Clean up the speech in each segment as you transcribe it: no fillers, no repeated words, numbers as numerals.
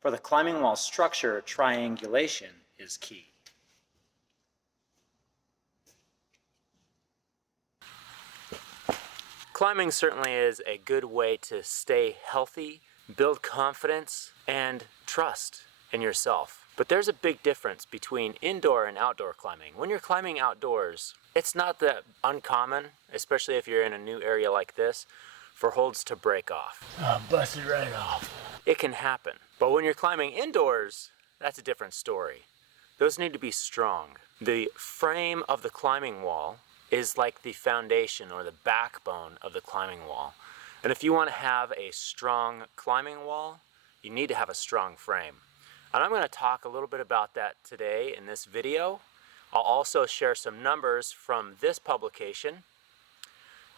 For the climbing wall structure, triangulation is key. Climbing certainly is a good way to stay healthy, build confidence, and trust in yourself. But there's a big difference between indoor and outdoor climbing. When you're climbing outdoors, it's not that uncommon, especially if you're in a new area like this, for holds to break off. Busted right off. It can happen. But when you're climbing indoors, that's a different story. Those need to be strong. The frame of the climbing wall is like the foundation or the backbone of the climbing wall. And if you want to have a strong climbing wall, you need to have a strong frame. And I'm going to talk a little bit about that today in this video. I'll also share some numbers from this publication.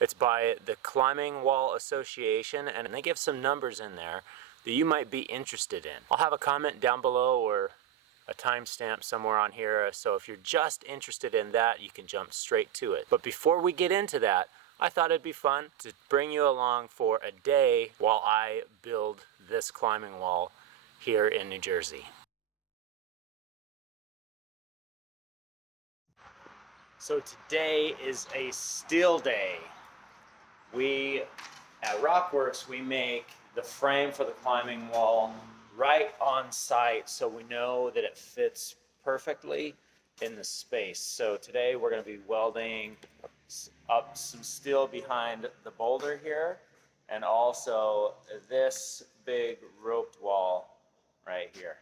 It's by the Climbing Wall Association, and they give some numbers in there that you might be interested in. I'll have a comment down below or a timestamp somewhere on here, so if you're just interested in that, you can jump straight to it. But before we get into that, I thought it'd be fun to bring you along for a day while I build this climbing wall here in New Jersey. So today is a steel day. We, at Rockworks, we make the frame for the climbing wall right on site so we know that it fits perfectly in the space. So today we're going to be welding up some steel behind the boulder here, and also this big roped wall right here.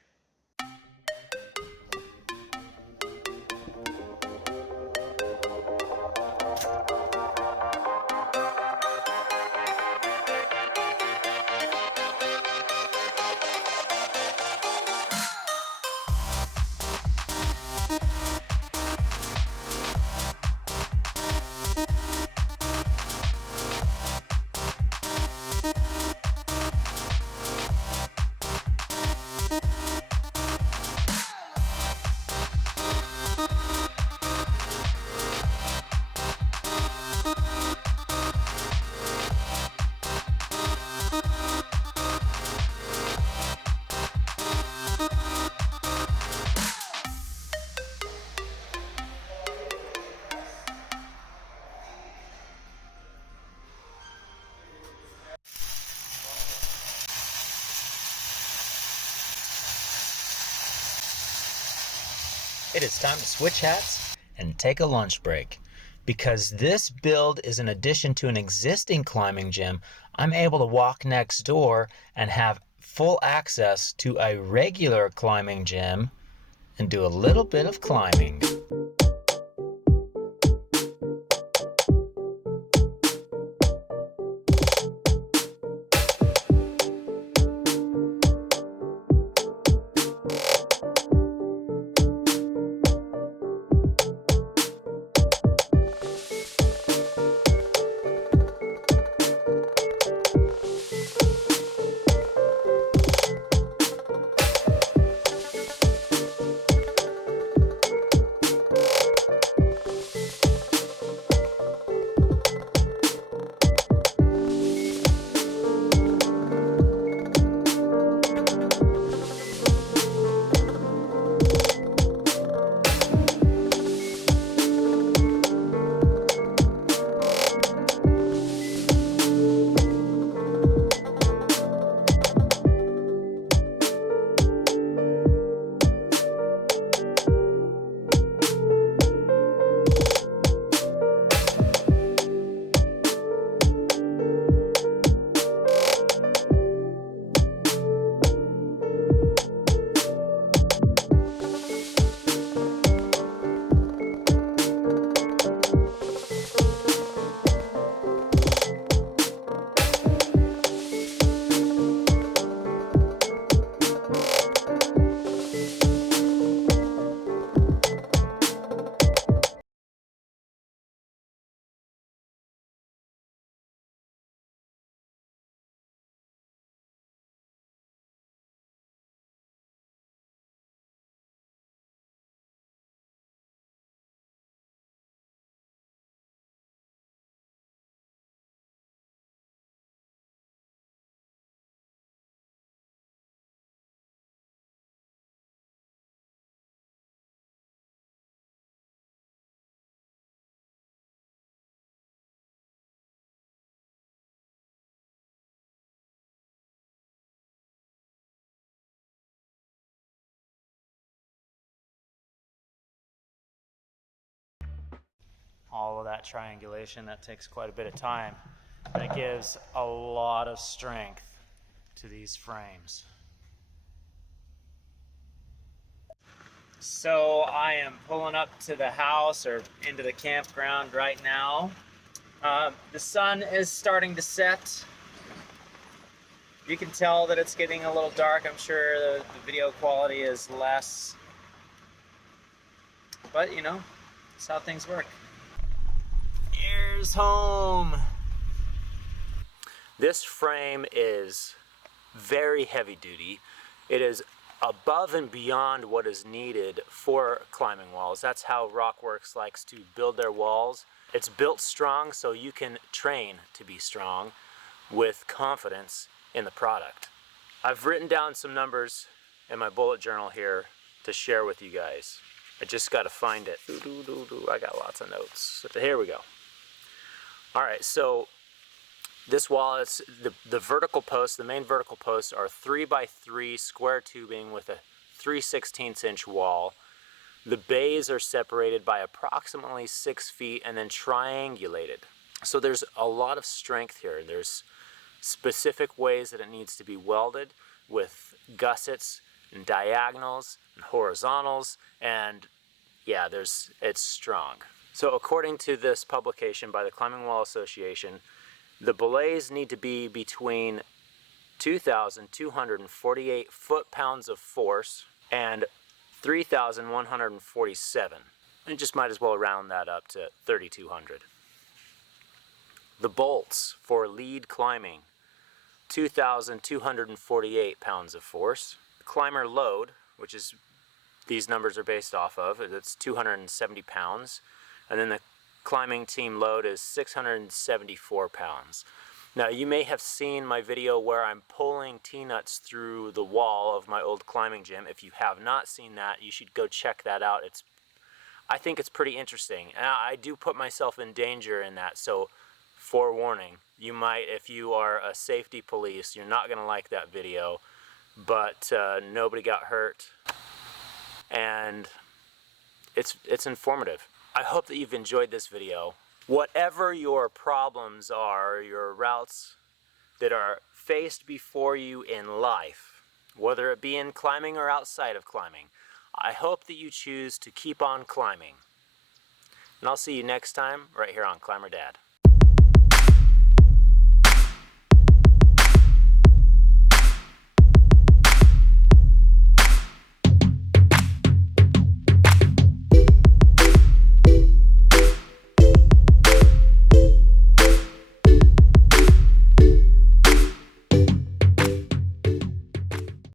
It is time to switch hats and take a lunch break. Because this build is an addition to an existing climbing gym, I'm able to walk next door and have full access to a regular climbing gym and do a little bit of climbing. all of that triangulation. That takes quite a bit of time, and it gives a lot of strength to these frames. So I am pulling up to the house or into the campground right now. The sun is starting to set. You can tell that it's getting a little dark. I'm sure the video quality is less, but you know, that's how things work. Here's home. This frame is very heavy duty. It is above and beyond what is needed for climbing walls. That's how Rockworks likes to build their walls. It's built strong so you can train to be strong with confidence in the product. I've written down some numbers in my bullet journal here to share with you guys. I just got to find it. I got lots of notes. Here we go. All right, so this wall, it's the vertical posts, the main vertical posts are 3x3 square tubing with a 3/16 inch wall. The bays are separated by approximately 6 feet and then triangulated. So there's a lot of strength here. There's specific ways that it needs to be welded with gussets and diagonals and horizontals, and yeah, it's strong. So according to this publication by the Climbing Wall Association, the belays need to be between 2,248 foot-pounds of force and 3,147. And just might as well round that up to 3,200. The bolts for lead climbing, 2,248 pounds of force. The climber load, which is these numbers are based off of, it's 270 pounds. And then the climbing team load is 674 pounds. Now you may have seen my video where I'm pulling T-nuts through the wall of my old climbing gym. If you have not seen that, you should go check that out. I think it's pretty interesting. And I do put myself in danger in that, so forewarning. You might, if you are a safety police, you're not going to like that video, but nobody got hurt. And it's informative. I hope that you've enjoyed this video. Whatever your problems are, your routes that are faced before you in life, whether it be in climbing or outside of climbing, I hope that you choose to keep on climbing. And I'll see you next time right here on Climber Dad.